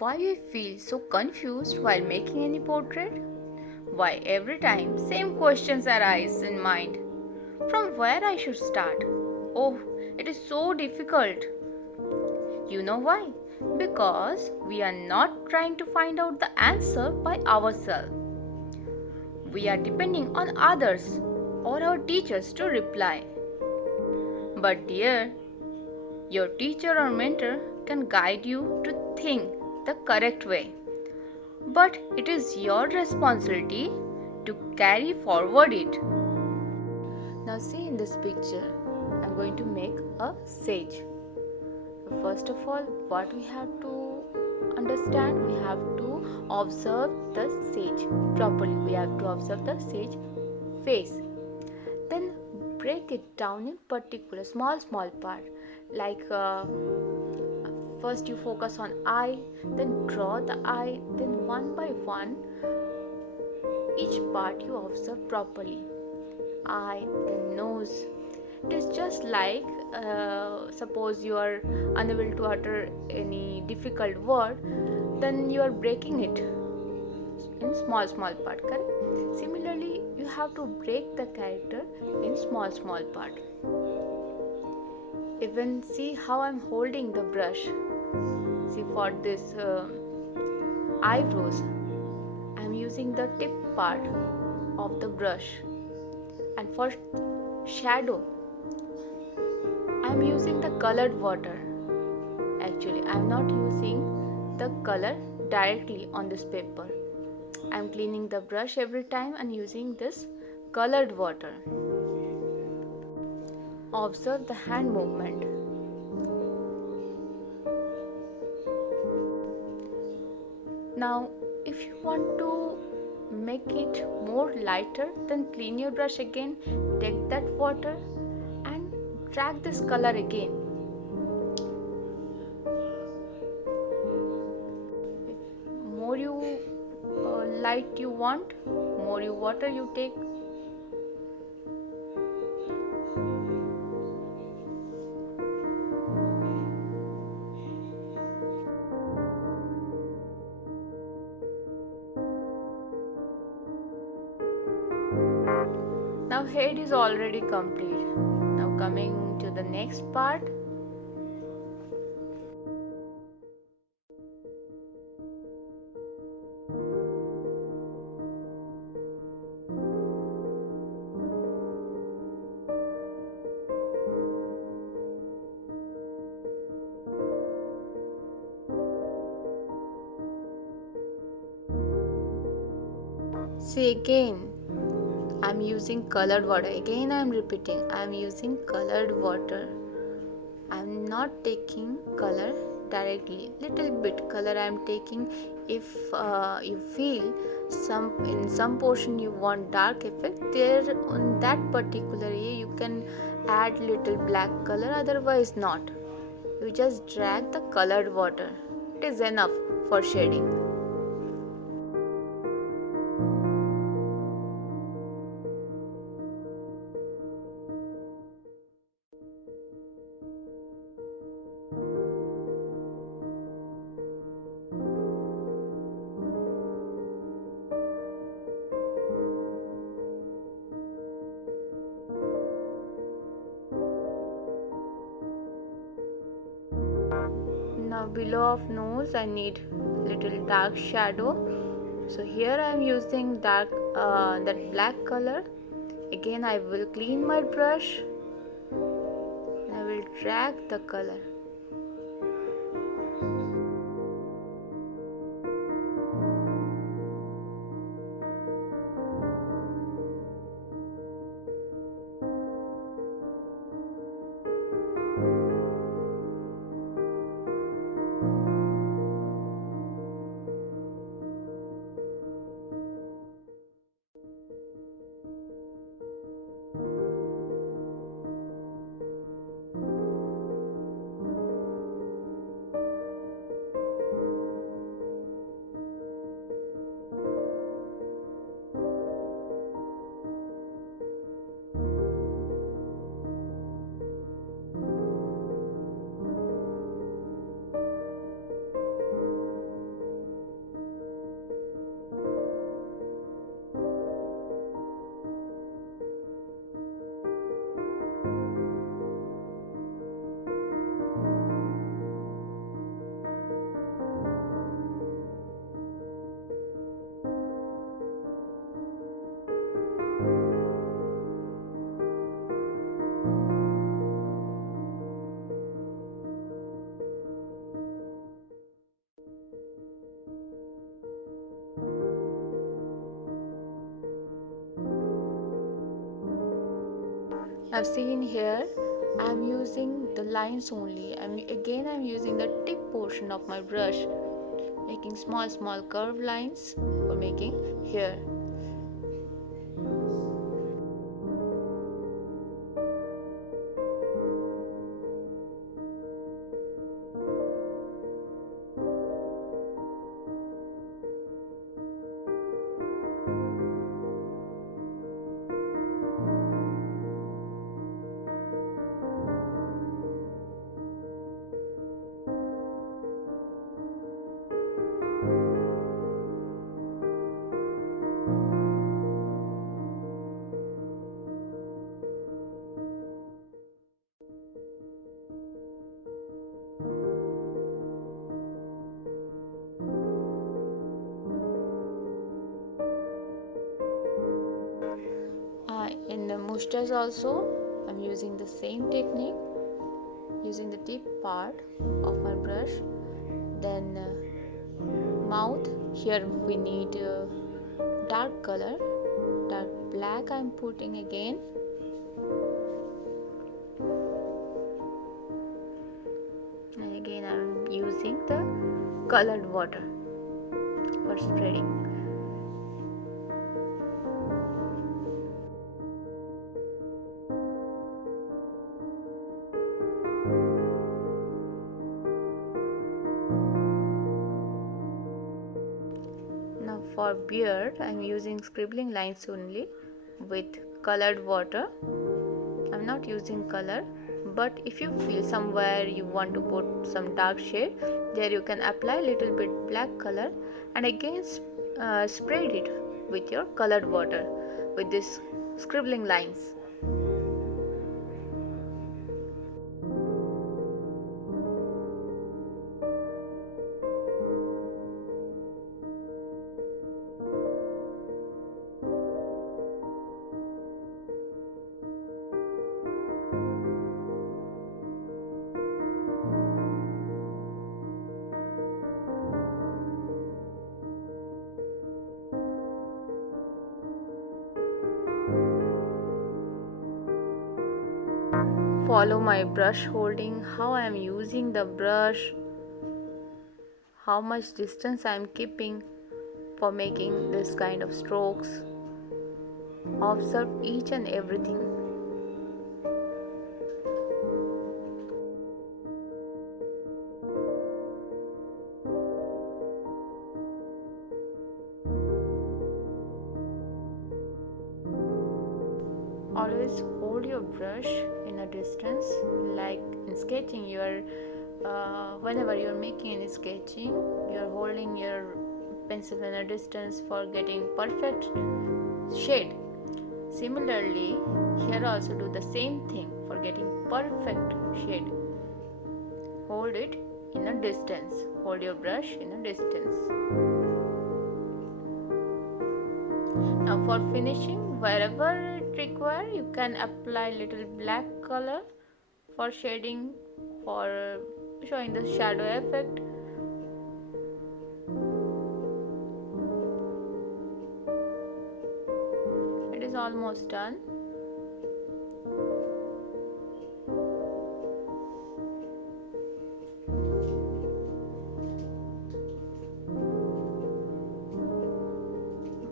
Why I feel so confused while making any portrait? Why every time same questions arise in mind? From where I should start? Oh, it is so difficult. You know why? Because we are not trying to find out the answer by ourselves. We are depending on others or our teachers to reply. But dear, your teacher or mentor can guide you to think the correct way. But it is your responsibility to carry forward it. Now, see in this picture, I'm going to make a sage. First of all, what we have to understand, we have to observe the sage properly. We have to observe the sage face. Then break it down in particular small part, like first you focus on eye, then draw the eye, then one by one each part you observe properly. Eye, then nose. It is just like suppose you are unable to utter any difficult word, then you are breaking it in small part, correct? Similarly, you have to break the character in small part. Even see how I'm holding the brush. See, for this eyebrows, I'm using the tip part of the brush, and for shadow I'm using the colored water. Actually, I'm not using the color directly on this paper. I'm cleaning the brush every time and using this colored water. Observe the hand movement. Now, if you want to make it more lighter, then clean your brush again, take that water and drag this color again. If more you light you want, more you water you take. Now head is already complete. Now coming to the next part. See again, I'm using colored water. Again I'm repeating, I'm using colored water. I'm not taking color directly. Little bit color I'm taking. If you feel in some portion you want dark effect, there on that particular area you can add little black color, otherwise not. You just drag the colored water. It is enough for shading. Now below of nose I need little dark shadow. So here I am using dark that black color. Again I will clean my brush and I will drag the color. I've seen here I'm using the lines only. I'm using the tip portion of my brush, making small curved lines for making hair. In the mustache also, I'm using the same technique, using the tip part of my brush. Then mouth, here we need dark color, dark black I'm putting again. And again I'm using the colored water for spreading. Now for beard, I'm using scribbling lines only with colored water. I'm not using color, but if you feel somewhere you want to put some dark shade, there you can apply little bit black color and again spread it with your colored water with this scribbling lines. Follow my brush holding, how I am using the brush, how much distance I am keeping for making this kind of strokes. Observe each and everything. Always hold your brush in a distance, like in sketching whenever you're making any sketching, you're holding your pencil in a distance for getting perfect shade. Similarly, here also do the same thing for getting perfect shade. Hold it in a distance. Hold your brush in a distance. Now for finishing, wherever it requires, you can apply little black color for shading, for showing the shadow effect. It is almost done.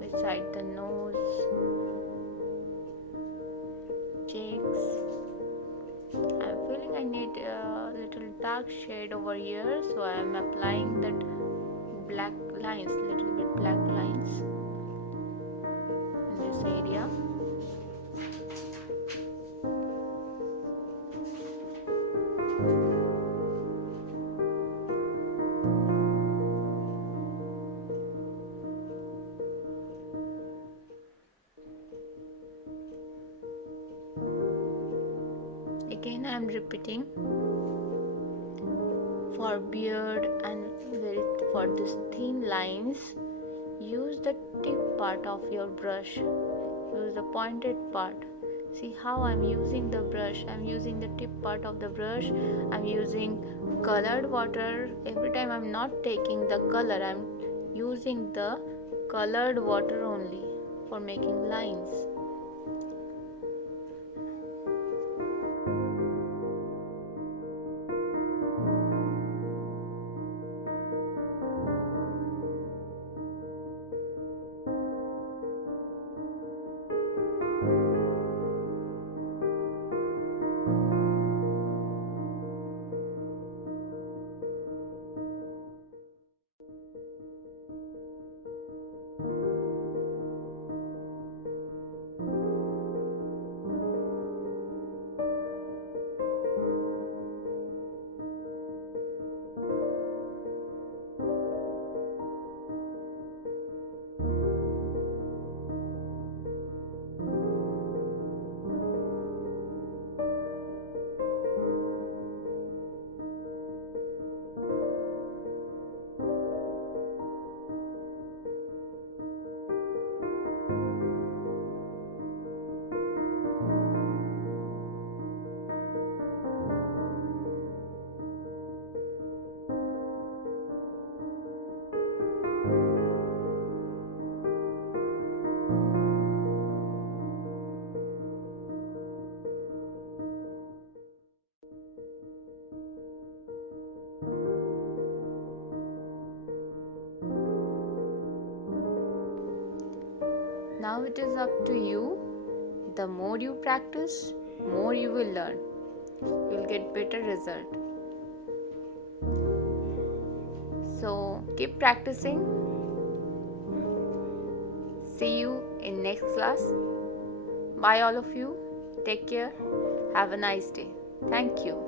Beside the nose, cheeks. I'm feeling I need a little dark shade over here, so I am applying that black lines, little bit black lines in this area. Again I am repeating, for beard and for these thin lines, use the tip part of your brush, use the pointed part. See how I'm using the brush, I'm using the tip part of the brush, I'm using colored water. Every time I'm not taking the color, I'm using the colored water only for making lines. Now it is up to you. The more you practice, more you will learn. You'll get better result. So keep practicing. See you in next class. Bye all of you. Take care. Have a nice day. Thank you.